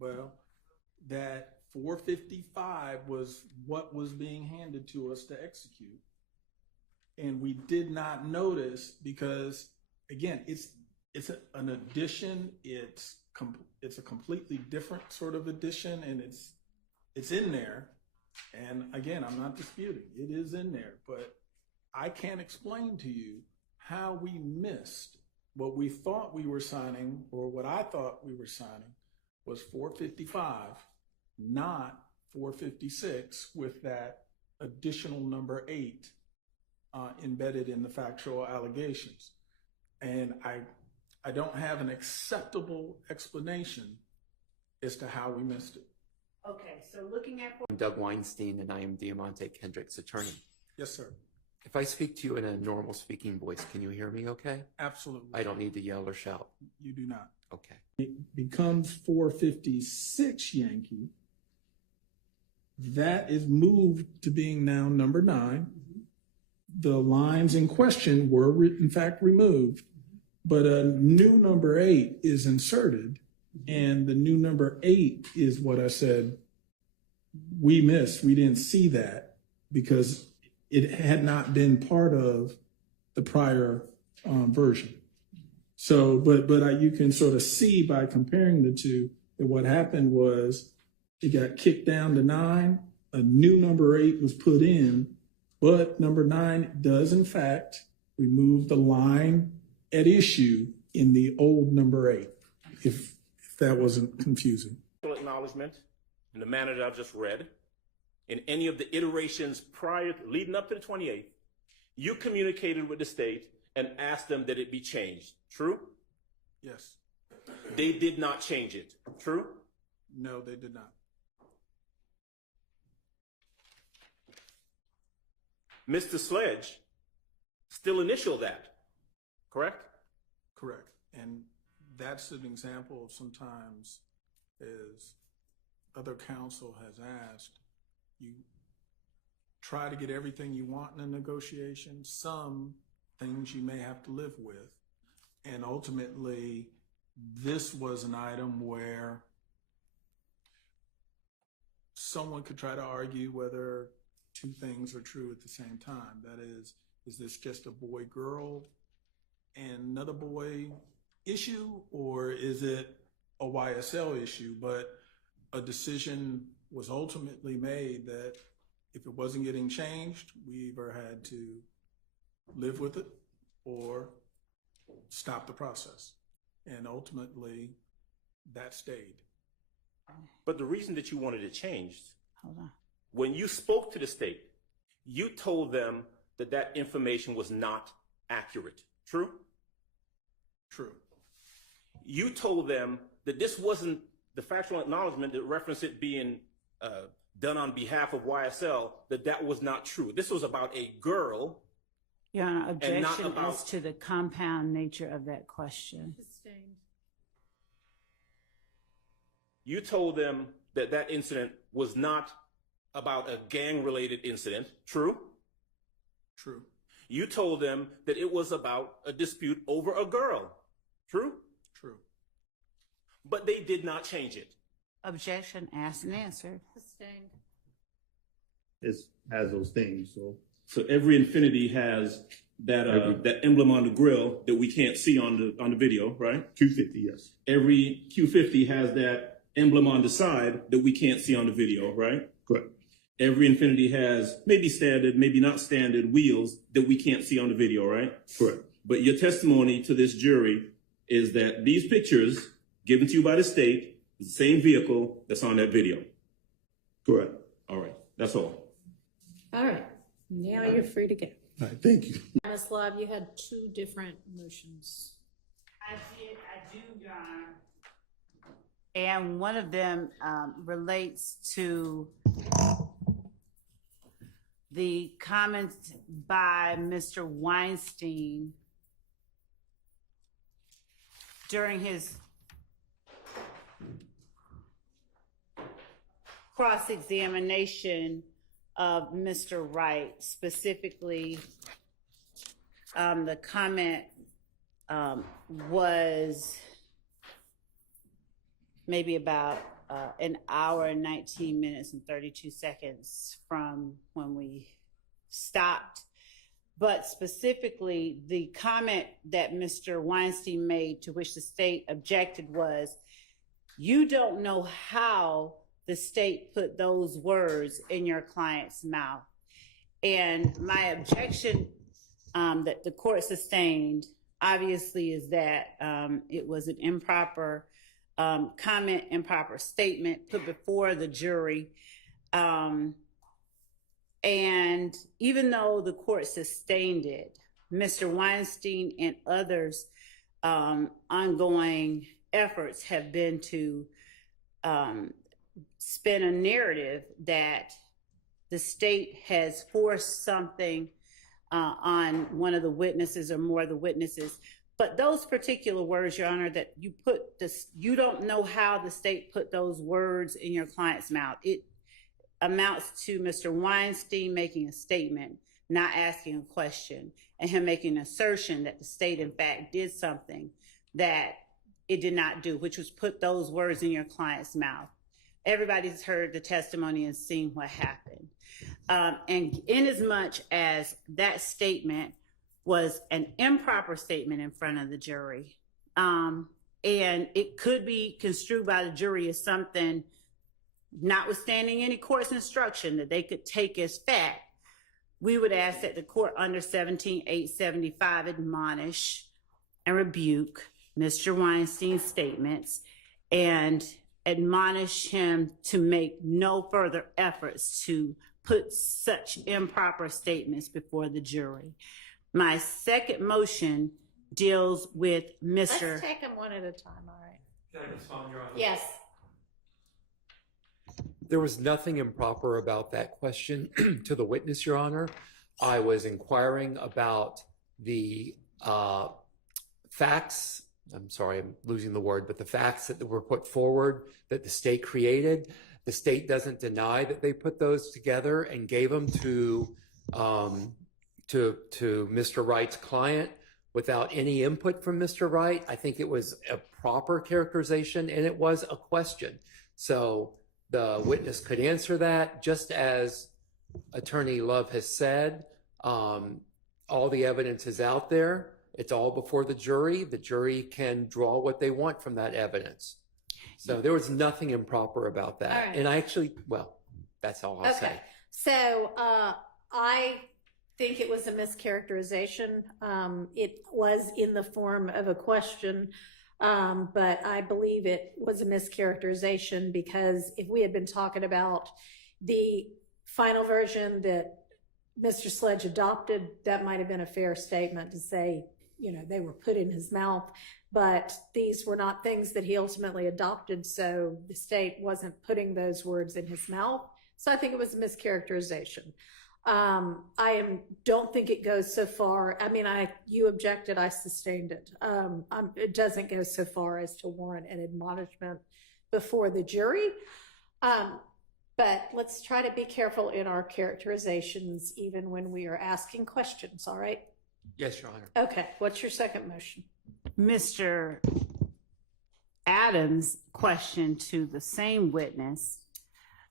Well, that 455 was what was being handed to us to execute. And we did not notice because, again, an addition. It's a completely different sort of addition, and it's in there. And again, I'm not disputing it is in there, but I can't explain to you how we missed what we thought we were signing, or what I thought we were signing was 455, not 456, with that additional number 8 embedded in the factual allegations. And I don't have an acceptable explanation as to how we missed it. Okay, so looking at... I'm Doug Weinstein, and I am Diamante Kendrick's attorney. Yes, sir. If I speak to you in a normal speaking voice, can you hear me okay? Absolutely. I don't need to yell or shout. You do not. Okay. It becomes 456 Yankee. That is moved to being now number 9. The lines in question were in fact removed, but a new number 8 is inserted, and the new number 8 is what I said we missed. We didn't see that because it had not been part of the prior version. So, but you can sort of see by comparing the two that what happened was it got kicked down to 9. A new number 8 was put in, but number 9 does in fact remove the line at issue in the old number 8. If that wasn't confusing. Acknowledgement in the manner that I've just read, in any of the iterations prior, leading up to the 28th, you communicated with the state and asked them that it be changed. True? Yes. They did not change it. True? No, they did not. Mr. Sledge still initialed that, correct? Correct. And that's an example of sometimes, as other counsel has asked, you try to get everything you want in a negotiation. Some things you may have to live with. And ultimately, this was an item where someone could try to argue whether two things are true at the same time. That is this just a boy-girl and another boy issue, or is it a YSL issue? But a decision was ultimately made that if it wasn't getting changed, we either had to live with it or stop the process. And ultimately, that stayed. But the reason that you wanted it changed, Hold on. when you spoke to the state, you told them that that information was not accurate. True? True. You told them that this wasn't the factual acknowledgement that referenced it being done on behalf of YSL, that was not true. This was about a girl. Your Honor, And not objection about- as to the compound nature of that question. Sustained. You told them that that incident was not about a gang-related incident. True? True. You told them that it was about a dispute over a girl. True? True. But they did not change it. Objection asked and answered. Sustained. Has those things. So every Infinity has that that emblem on the grill that we can't see on the video, right? Q50, yes. Every Q50 has that emblem on the side that we can't see on the video, right? Correct. Every Infinity has maybe standard, maybe not standard wheels that we can't see on the video, right? Correct. But your testimony to this jury is that these pictures given to you by the state is the same vehicle that's on that video. Correct. All right, that's all. All right, now you're free to go. All right, thank you. Ms. Love, you had two different motions. I do, Your Honor. And one of them relates to the comments by Mr. Weinstein during his cross-examination of Mr. Wright, specifically the comment was maybe about an hour and 19 minutes and 32 seconds from when we stopped. But specifically, the comment that Mr. Weinstein made, to which the state objected, was, you don't know how the state put those words in your client's mouth. And my objection that the court sustained, obviously, is that it was an improper comment, improper statement put before the jury. And even though the court sustained it, Mr. Weinstein and others' ongoing efforts have been to spin a narrative that the state has forced something on one of the witnesses or more of the witnesses. But those particular words, Your Honor, that you put this, you don't know how the state put those words in your client's mouth. It amounts to Mr. Weinstein making a statement, not asking a question, and him making an assertion that the state, in fact, did something that it did not do, which was put those words in your client's mouth. Everybody's heard the testimony and seen what happened. And inasmuch as that statement was an improper statement in front of the jury, and it could be construed by the jury as something, notwithstanding any court's instruction, that they could take as fact, we would ask that the court under 17-875 admonish and rebuke Mr. Weinstein's statements and admonish him to make no further efforts to put such improper statements before the jury. My second motion deals with Mr. Let's take them one at a time, all right? Can I respond, Your Honor? Yes. There was nothing improper about that question to the witness, Your Honor. I was inquiring about the facts. I'm sorry, I'm losing the word, but the facts that were put forward that the state created. The state doesn't deny that they put those together and gave them to Mr. Wright's client without any input from Mr. Wright. I think it was a proper characterization and it was a question. So the witness could answer that, just as Attorney Love has said. All the evidence is out there. It's all before the jury. The jury can draw what they want from that evidence. So there was nothing improper about that. All right. And I actually, well, that's all I'll say. So I think it was a mischaracterization. It was in the form of a question, but I believe it was a mischaracterization, because if we had been talking about the final version that Mr. Sledge adopted, that might have been a fair statement to say, you know, they were put in his mouth, but these were not things that he ultimately adopted, so the state wasn't putting those words in his mouth. So I think it was a mischaracterization. Don't think it goes so far. I mean, you objected, I sustained it. It doesn't go so far as to warrant an admonishment before the jury. But let's try to be careful in our characterizations, even when we are asking questions, all right? Yes, Your Honor. Okay, what's your second motion? Mr. Adams' question to the same witness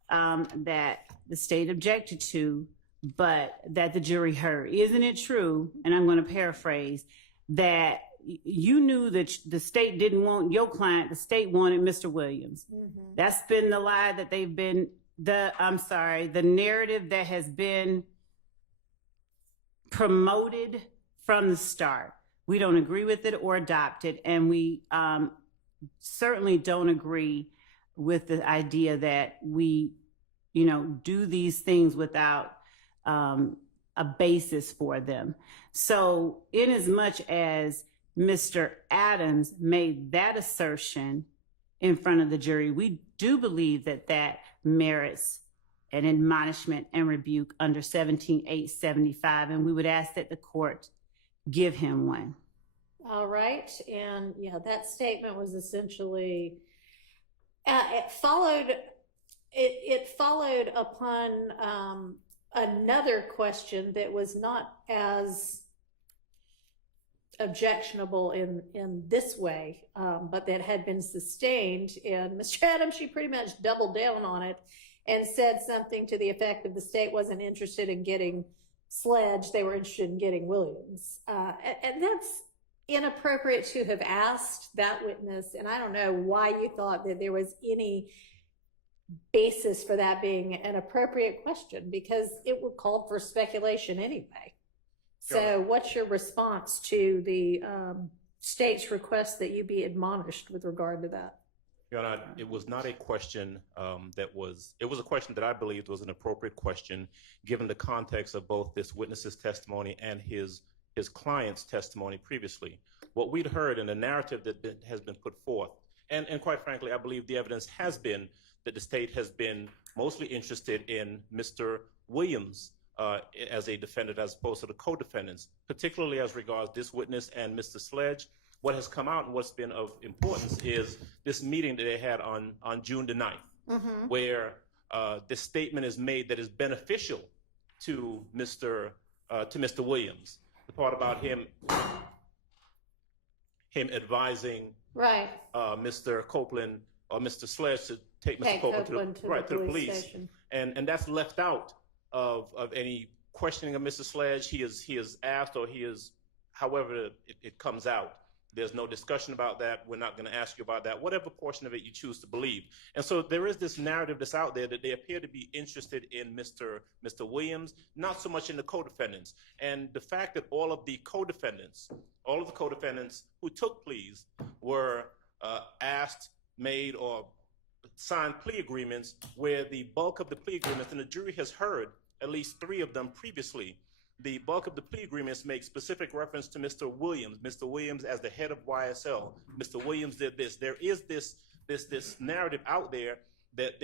that the state objected to, but that the jury heard. Isn't it true, and I'm going to paraphrase, that you knew that the state didn't want your client, the state wanted Mr. Williams? Mm-hmm. That's been the lie that they've been, the narrative that has been promoted from the start. We don't agree with it or adopt it, and we certainly don't agree with the idea that we, do these things without a basis for them. So inasmuch as Mr. Adams made that assertion in front of the jury, we do believe that that merits an admonishment and rebuke under 17-875, and we would ask that the court give him one. All right, and yeah, that statement was essentially, it followed upon another question that was not as objectionable in this way, but that had been sustained. And Mr. Adams, she pretty much doubled down on it and said something to the effect of the state wasn't interested in getting Sledge, they were interested in getting Williams. And that's inappropriate to have asked that witness, and I don't know why you thought that there was any basis for that being an appropriate question, because it would call for speculation anyway. So what's your response to the state's request that you be admonished with regard to that? Your Honor, it was not a question it was a question that I believed was an appropriate question, given the context of both this witness's testimony and his client's testimony previously. What we'd heard in the narrative that has been put forth, and quite frankly, I believe the evidence has been that the state has been mostly interested in Mr. Williams as a defendant as opposed to the co-defendants, particularly as regards this witness and Mr. Sledge. What has come out and what's been of importance is this meeting that they had on June the 9th, where this statement is made that is beneficial to Mr. Williams. The part about him advising Right. Mr. Copeland or Mr. Sledge to take Mr. Copeland to the police. Station. And that's left out of any questioning of Mr. Sledge. He is asked, or he is, however it comes out. There's no discussion about that. We're not going to ask you about that, whatever portion of it you choose to believe. And so there is this narrative that's out there that they appear to be interested in Mr. Williams, not so much in the co-defendants. And the fact that all of the co-defendants who took pleas were asked, made, or signed plea agreements where the bulk of the plea agreements, and the jury has heard at least 3 of them previously, the bulk of the plea agreements make specific reference to Mr. Williams as the head of YSL. Mr. Williams did this. There is this narrative out there that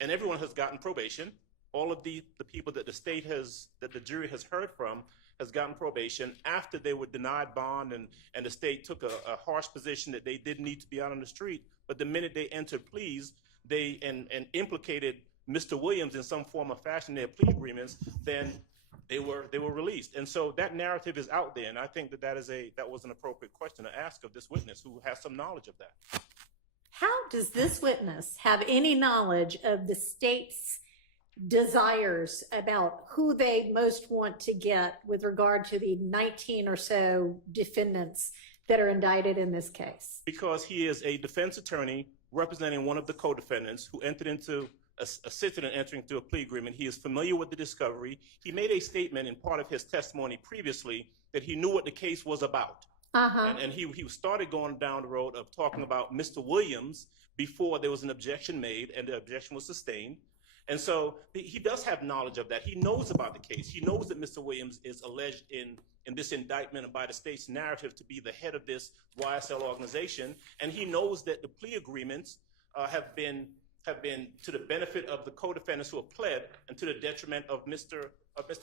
and everyone has gotten probation. All of the people that the jury has heard from has gotten probation after they were denied bond, and the state took a harsh position that they didn't need to be out on the street. But the minute they entered pleas, they implicated Mr. Williams in some form or fashion in their plea agreements, then they were released. And so that narrative is out there, and I think that was an appropriate question to ask of this witness who has some knowledge of that. How does this witness have any knowledge of the state's desires about who they most want to get with regard to the 19 or so defendants that are indicted in this case? Because he is a defense attorney representing one of the co-defendants who assisted in entering into a plea agreement. He is familiar with the discovery. He made a statement in part of his testimony previously that he knew what the case was about. And he started going down the road of talking about Mr. Williams before there was an objection made, and the objection was sustained. And so he does have knowledge of that. He knows about the case. He knows that Mr. Williams is alleged in this indictment and by the state's narrative to be the head of this YSL organization. And he knows that the plea agreements have been to the benefit of the co-defendants who have pled and to the detriment of Mr.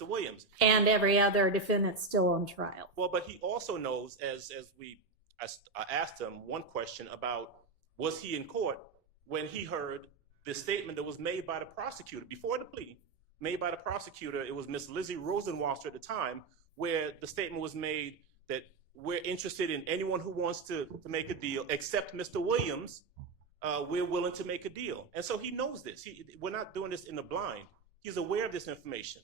Williams. And every other defendant still on trial. Well, but he also knows, I asked him one question about, was he in court when he heard the statement that was made by the prosecutor before the plea, made by the prosecutor. It was Miss Lizzie Rosenwasser at the time, where the statement was made that we're interested in anyone who wants to make a deal except Mr. Williams. We're willing to make a deal. And so he knows this. We're not doing this in the blind. He's aware of this information.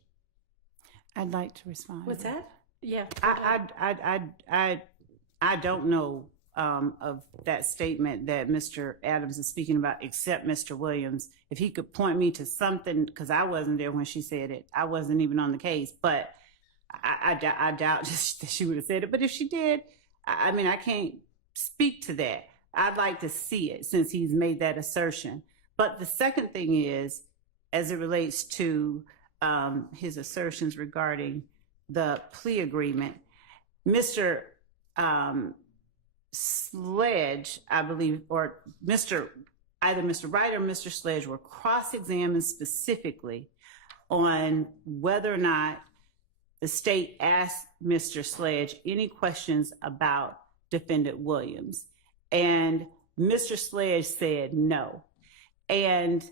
I'd like to respond. What's that? Yeah. I don't know of that statement that Mr. Adams is speaking about, except Mr. Williams. If he could point me to something, because I wasn't there when she said it. I wasn't even on the case, but I doubt that she would have said it. But if she did, I mean, I can't speak to that. I'd like to see it since he's made that assertion. But the second thing is, as it relates to his assertions regarding the plea agreement, Mr. Sledge, I believe, or either Mr. Wright or Mr. Sledge were cross-examined specifically on whether or not the state asked Mr. Sledge any questions about Defendant Williams. And Mr. Sledge said no. And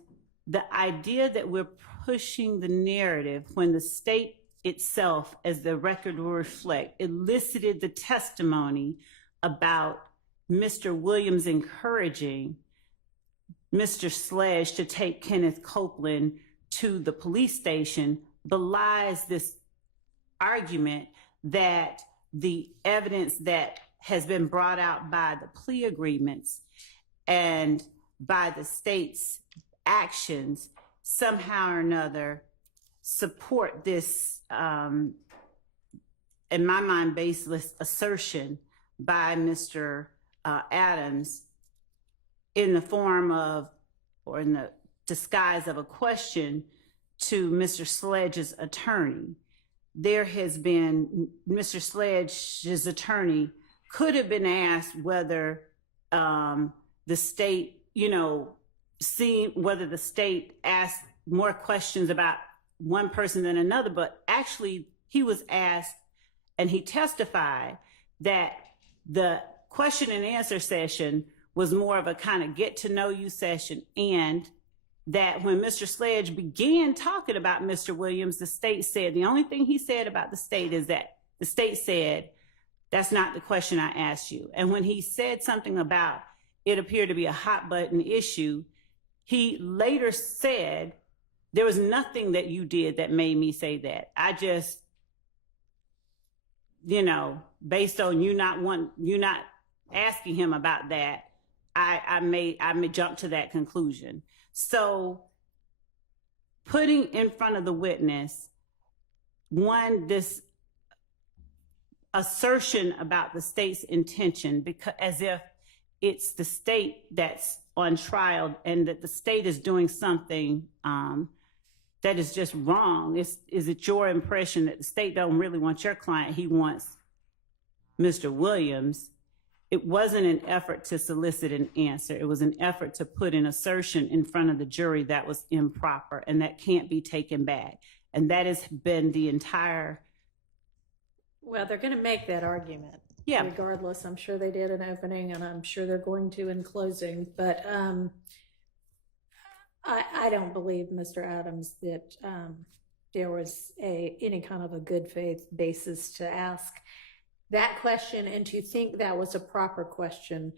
the idea that we're pushing the narrative when the state itself, as the record will reflect, elicited the testimony about Mr. Williams encouraging Mr. Sledge to take Kenneth Copeland to the police station, belies this argument that the evidence that has been brought out by the plea agreements and by the state's actions somehow or another support this, in my mind, baseless assertion by Mr. Adams in the form of, or in the disguise of a question to Mr. Sledge's attorney. There has been, Mr. Sledge's attorney could have been asked whether the state, whether the state asked more questions about one person than another, but actually he was asked and he testified that the question and answer session was more of a kind of get to know you session, and that when Mr. Sledge began talking about Mr. Williams, the state said, the only thing he said about the state is that the state said, that's not the question I asked you. And when he said something about it appeared to be a hot button issue, he later said, there was nothing that you did that made me say that. I just, based on you not asking him about that, I may jump to that conclusion. So putting in front of the witness, one, this assertion about the state's intention, because as if it's the state that's on trial and that the state is doing something that is just wrong. Is it your impression that the state don't really want your client? He wants Mr. Williams. It wasn't an effort to solicit an answer. It was an effort to put an assertion in front of the jury that was improper and that can't be taken back. And that has been the entire. Well, they're going to make that argument. Yeah. Regardless, I'm sure they did in opening, and I'm sure they're going to in closing. But I don't believe, Mr. Adams, that there was any kind of a good faith basis to ask that question and to think that was a proper question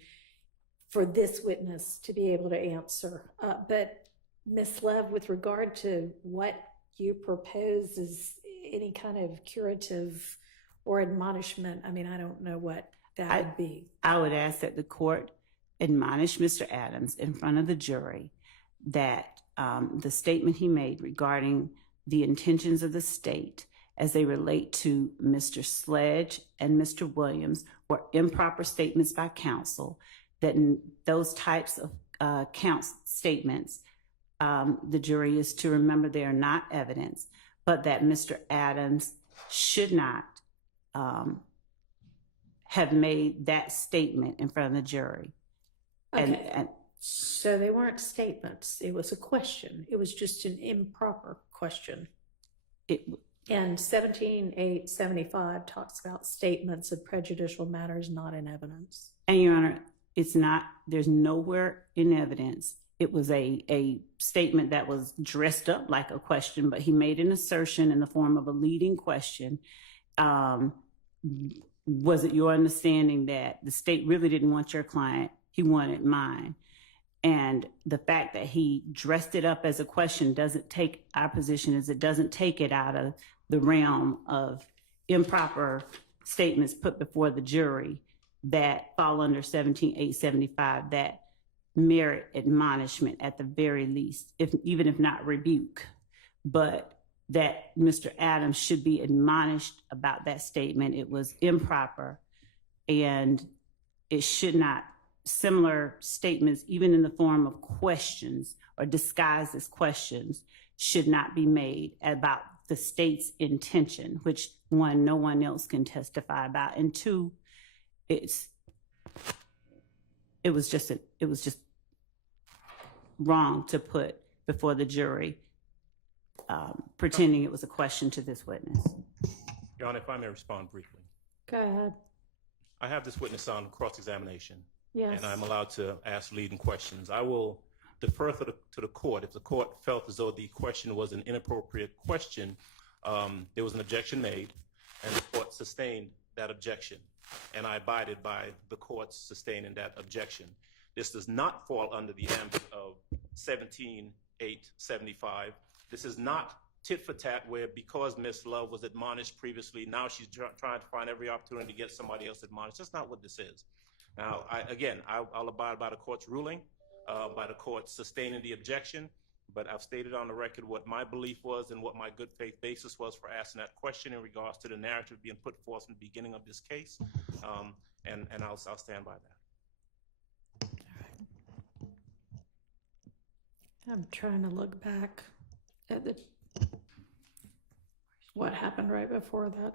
for this witness to be able to answer. But Ms. Lev, with regard to what you propose is any kind of curative or admonishment, I mean, I don't know what that would be. I would ask that the court admonish Mr. Adams in front of the jury that the statement he made regarding the intentions of the state as they relate to Mr. Sledge and Mr. Williams were improper statements by counsel, that in those types of statements, the jury is to remember they are not evidence, but that Mr. Adams should not have made that statement in front of the jury. Okay. And So they weren't statements. It was a question. It was just an improper question. And 17-875 talks about statements of prejudicial matters not in evidence. And Your Honor, it's not, there's nowhere in evidence. It was a statement that was dressed up like a question, but he made an assertion in the form of a leading question. Was it your understanding that the state really didn't want your client? He wanted mine. And the fact that he dressed it up as a question doesn't take, our position is it doesn't take it out of the realm of improper statements put before the jury that fall under 17-875 that merit admonishment at the very least, even if not rebuke, but that Mr. Adams should be admonished about that statement. It was improper, and it should not, similar statements, even in the form of questions or disguised as questions, should not be made about the state's intention, which one, no one else can testify about, and two, it was just wrong to put before the jury, pretending it was a question to this witness. Your Honor, if I may respond briefly. Go ahead. I have this witness on cross-examination, Yes. and I'm allowed to ask leading questions. I will defer to the court. If the court felt as though the question was an inappropriate question, There was an objection made, and the court sustained that objection, and I abided by the court's sustaining that objection. This does not fall under the ambit of 17-875. This is not tit for tat where because Ms. Love was admonished previously, now she's trying to find every opportunity to get somebody else admonished. That's not what this is. Now, I'll abide by the court's ruling, by the court sustaining the objection, but I've stated on the record what my belief was and what my good faith basis was for asking that question in regards to the narrative being put forth in the beginning of this case, and I'll stand by that. I'm trying to look back at what happened right before that.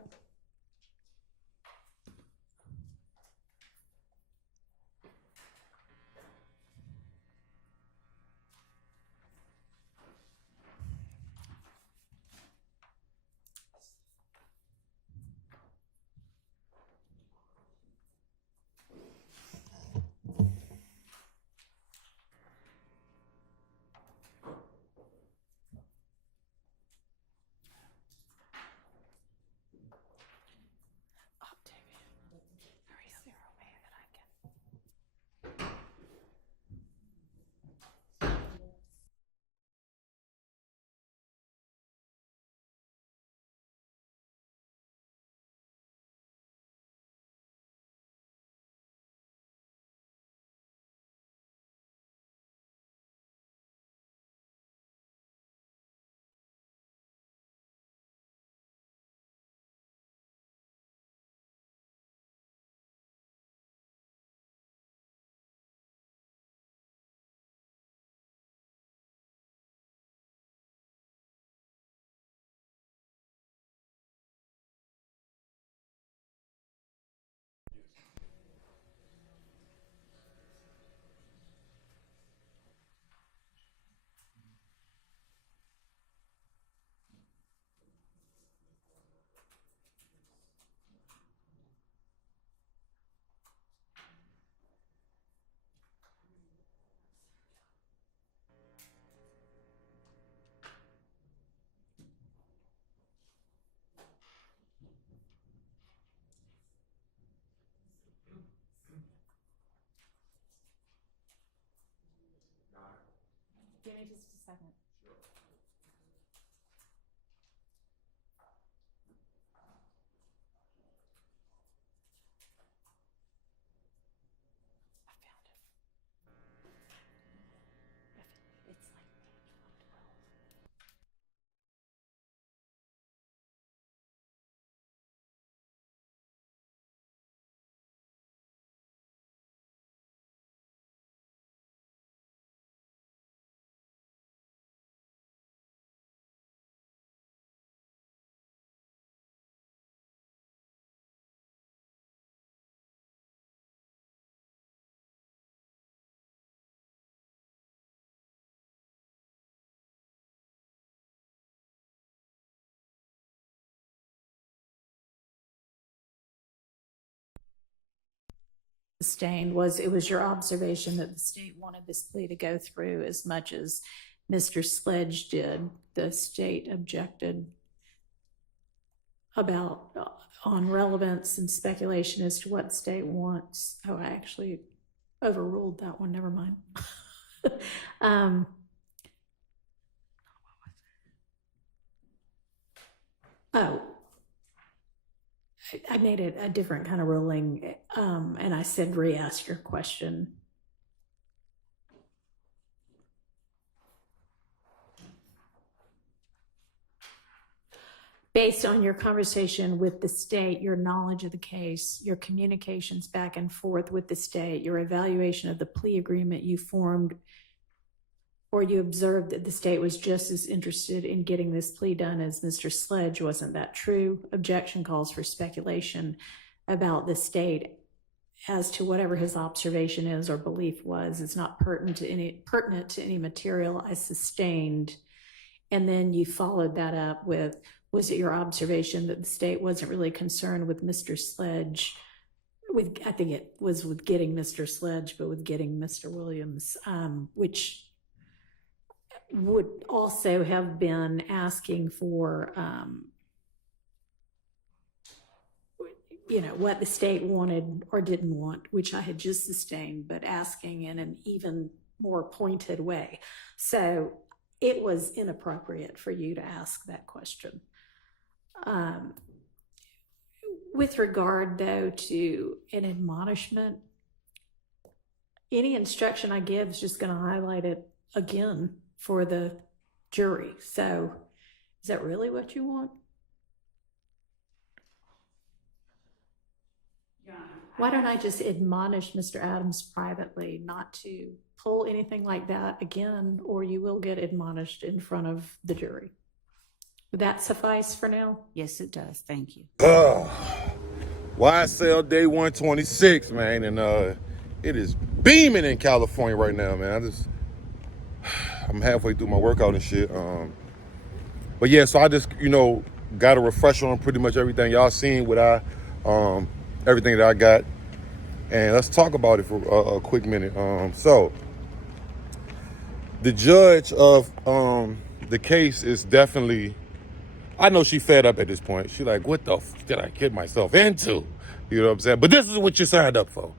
Give me just a second. I found it. It's like page 112. Sustained was, it was your observation that the state wanted this plea to go through as much as Mr. Sledge did. The state objected about on relevance and speculation as to what the state wants. Oh, I actually overruled that one. Never mind. I made it a different kind of ruling, and I said re-ask your question. Based on your conversation with the state, your knowledge of the case, your communications back and forth with the state, your evaluation of the plea agreement you formed, or you observed that the state was just as interested in getting this plea done as Mr. Sledge. Wasn't that true? Objection calls for speculation about the state as to whatever his observation is or belief was. It's not pertinent to any material I sustained. And then you followed that up with, was it your observation that the state wasn't really concerned with Mr. Sledge? I think it was with getting Mr. Sledge, but with getting Mr. Williams, which would also have been asking for what the state wanted or didn't want, which I had just sustained, but asking in an even more pointed way. So it was inappropriate for you to ask that question. With regard, though, to an admonishment, any instruction I give is just going to highlight it again for the jury. So is that really what you want? Why don't I just admonish Mr. Adams privately not to pull anything like that again, or you will get admonished in front of the jury? Would that suffice for now? Yes, it does. Thank you. YSL day 126, man, and it is beaming in California right now, man. I'm halfway through my workout and shit. But yeah, so I just, got a refresher on pretty much everything y'all seen with everything that I got. And let's talk about it for a quick minute. So the judge of the case is definitely, I know she fed up at this point. She like, what the f did I get myself into? You know what I'm saying? But this is what you signed up for.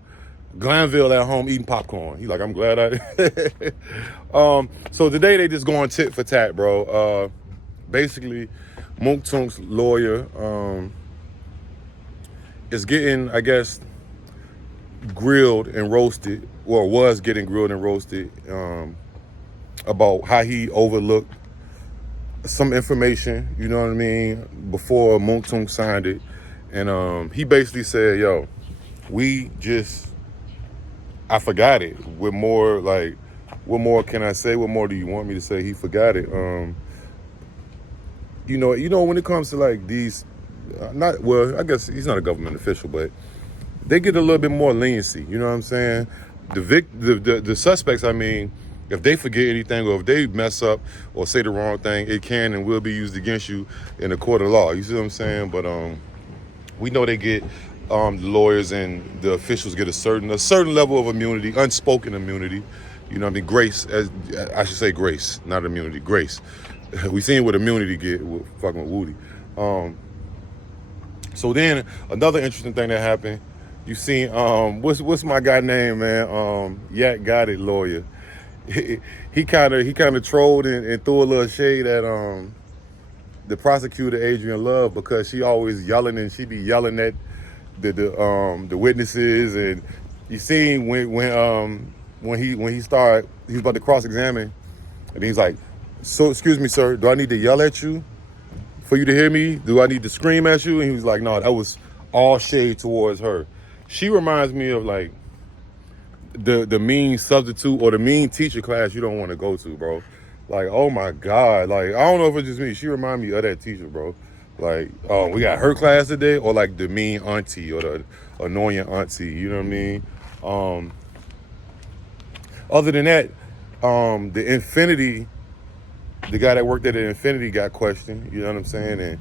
Glanville at home eating popcorn. He like, I'm glad I did. So today they just going tit for tat, bro. Basically, Mook Tunk's lawyer is getting, I guess, grilled and roasted, or was getting grilled and roasted about how he overlooked some information, you know what I mean, before Mook Tunk signed it. And he basically said, yo, I forgot it. What more can I say? What more do you want me to say? He forgot it. When it comes to like these, I guess he's not a government official, but they get a little bit more leniency. You know what I'm saying? The suspects, I mean, if they forget anything or if they mess up or say the wrong thing, it can and will be used against you in a court of law. You see what I'm saying? But we know they get the lawyers and the officials get a certain level of immunity, unspoken immunity. You know what I mean? Grace, I should say grace, not immunity, grace. We seen what immunity get with fucking Woody. So then another interesting thing that happened, you seen what's my guy name, man? Yak Got It lawyer. He kind of trolled and threw a little shade at the prosecutor Adrian Love, because she always yelling and she be yelling at the witnesses. And you seen when he was about to cross-examine, and he's like, so excuse me, sir, do I need to yell at you for you to hear me? Do I need to scream at you? And he was like, no, that was all shade towards her. She reminds me of like the mean substitute or the mean teacher class you don't want to go to, bro. Like, oh my God. Like, I don't know if it's just me. She reminds me of that teacher, bro. Like, oh, we got her class today, or like the mean auntie or the annoying auntie, you know what I mean? Other than that, the Infinity, the guy that worked at the Infinity got questioned, you know what I'm saying? And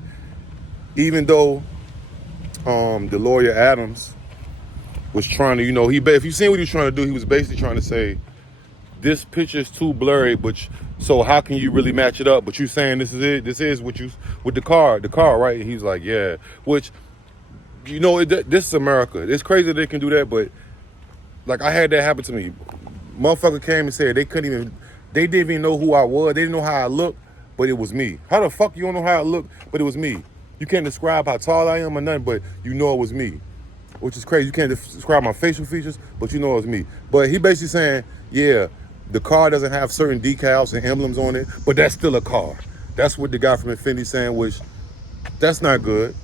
even though the lawyer Adams was trying to, if you seen what he was trying to do, he was basically trying to say, this picture's too blurry, so how can you really match it up? But you saying this is it? This is what with the car, right? And he's like, yeah, which, this is America. It's crazy that they can do that, but like I had that happen to me. Motherfucker came and said they didn't even know who I was. They didn't know how I looked, but it was me. How the fuck you don't know how I look, but it was me? You can't describe how tall I am or nothing, but you know it was me, which is crazy. You can't describe my facial features, but you know it was me. But he basically saying, yeah, the car doesn't have certain decals and emblems on it, but that's still a car. That's what the guy from Infinity saying, which that's not good.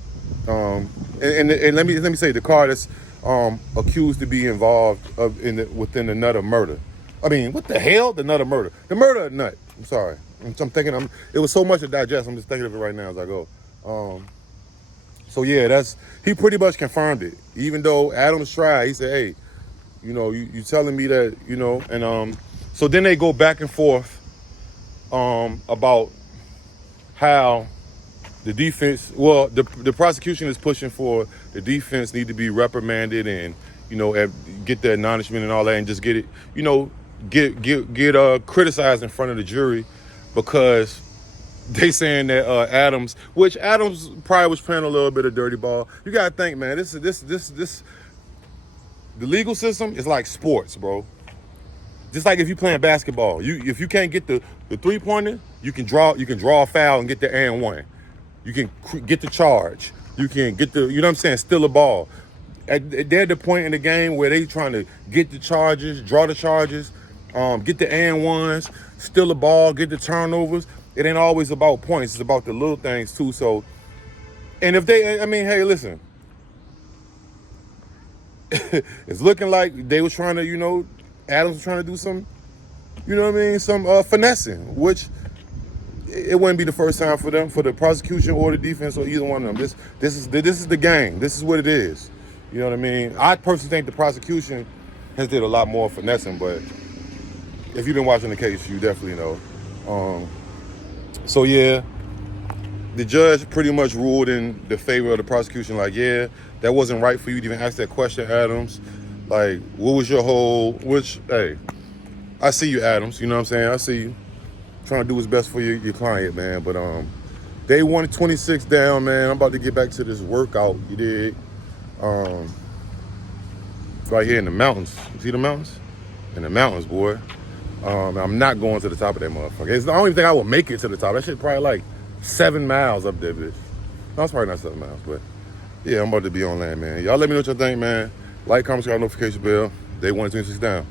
And let me say, the car that's accused to be involved within the Nutter murder. I mean, what the hell? The Nutter murder. The murder of Nut. I'm sorry. I'm thinking, it was so much to digest. I'm just thinking of it right now as I go. So yeah, he pretty much confirmed it. Even though Adams tried, he said, hey, you telling me that, and so then they go back and forth about how the defense, the prosecution is pushing for the defense need to be reprimanded and, get the admonishment and all that, and just get it, get criticized in front of the jury, because they saying that Adams, which Adams probably was playing a little bit of dirty ball. You gotta think, man. This the legal system is like sports, bro. Just like if you playing basketball, if you can't get the 3-pointer, you can draw a foul and get the and one. You can get the charge. You can get the, you know what I'm saying, steal a ball. They're at the point in the game where they trying to get the charges, draw the charges, get the and ones, steal the ball, get the turnovers. It ain't always about points. It's about the little things too. So, and if they, I mean, hey, listen, it's looking like they was trying to, you know, Adams was trying to do some, you know what I mean, some finessing, which it wouldn't be the first time for them, for the prosecution or the defense or either one of them. This is the game. This is what it is. You know what I mean? I personally think the prosecution has did a lot more finessing, but if you've been watching the case, you definitely know. So yeah, the judge pretty much ruled in the favor of the prosecution. Like, yeah, that wasn't right for you to even ask that question, Adams. Like, what was your whole? Which, hey, I see you, Adams. You know what I'm saying? I see you trying to do what's best for your client, man. But day 126 down, man. I'm about to get back to this workout. You dig? Right here in the mountains. You see the mountains? In the mountains, boy. I'm not going to the top of that motherfucker. I don't even think I will make it to the top. That shit probably like 7 miles up there, bitch. No, it's probably not 7 miles, but yeah, I'm about to be on land, man. Y'all let me know what y'all think, man. Like, comment, subscribe, notification bell. Day 126 down.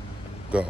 Go.